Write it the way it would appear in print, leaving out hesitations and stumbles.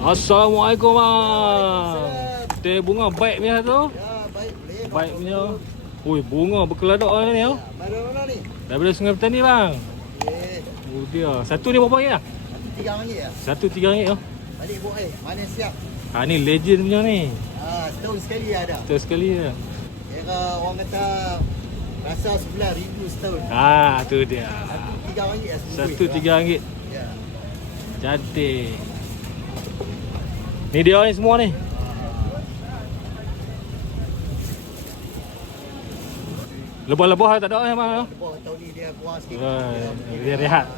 Assalamualaikum bang. Teh bunga baik punya tu. Ya, baik boleh. Baik punya. Ui, bunga berkeladuk lah ni. Mana mana ni? Daripada Sungai Petani bang. Okey. Oh dia. Satu ni berapa ringgit lah? RM3 ya. Satu RM3 tu. Balik buat mana siap? Ha ni legend punya ni. Setahun sekali ada. Betul sekali ya. Kira orang kata rasa RM11,000 setahun. Tu dia. RM3 ya. Satu RM3. Ya. Cantik. Ni dia ni semua ni. Lebah-lebah tak ada bang. Lebah tahun ni dia kurang sikit. Dia rehat.